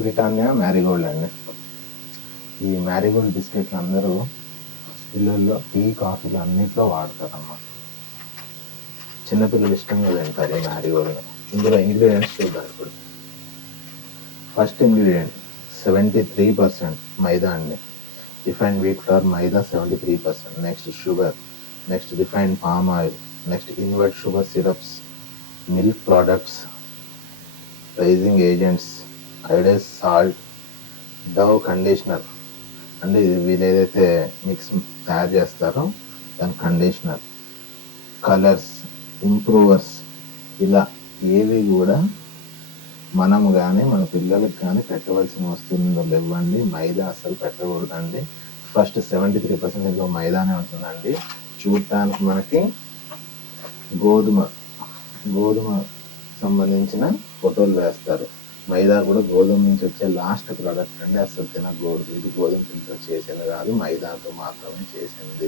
Britannia Marie Gold అండి. ఈ మ్యారీగోల్డ్ బిస్కెట్లు అందరూ ఇళ్ళల్లో టీ కాఫీలు అన్నిట్లో వాడతారన్నమాట. చిన్నపిల్లలు ఇష్టంగా తింటారు ఈ మ్యారీగోల్డ్. ఇందులో ఇంగ్రీడియంట్స్ చూద్దాం ఇప్పుడు. ఫస్ట్ ఇంగ్రీడియంట్ 73% మైదా అండి. Refined wheat flour maida 73%. Next sugar, next refined palm oil, next invert sugar syrups, milk products, raising agents, iodised salt, dough conditioner అంటే ఇది వీళ్ళు ఏదైతే మిక్స్ తయారు చేస్తారో దాని కండిషనర్, కలర్స్, ఇంప్రూవర్స్, ఇలా ఏవి కూడా మనం కానీ మన పిల్లలకు కానీ పెట్టవలసిన వస్తువులు ఇవ్వండి. మైదా అసలు పెట్టకూడదండి. ఫస్ట్ 73% మైదానే ఉంటుందండి. చూడటానికి మనకి గోధుమ సంబంధించిన ఫోటోలు వేస్తారు. మైదా కూడా గోధుమ నుంచి వచ్చే లాస్ట్ ప్రోడక్ట్ అండి. అసలు తినకూడదు. ఇది గోధుమ పిండితో చేసేది కాదు, మైదాతో మాత్రమే చేసింది.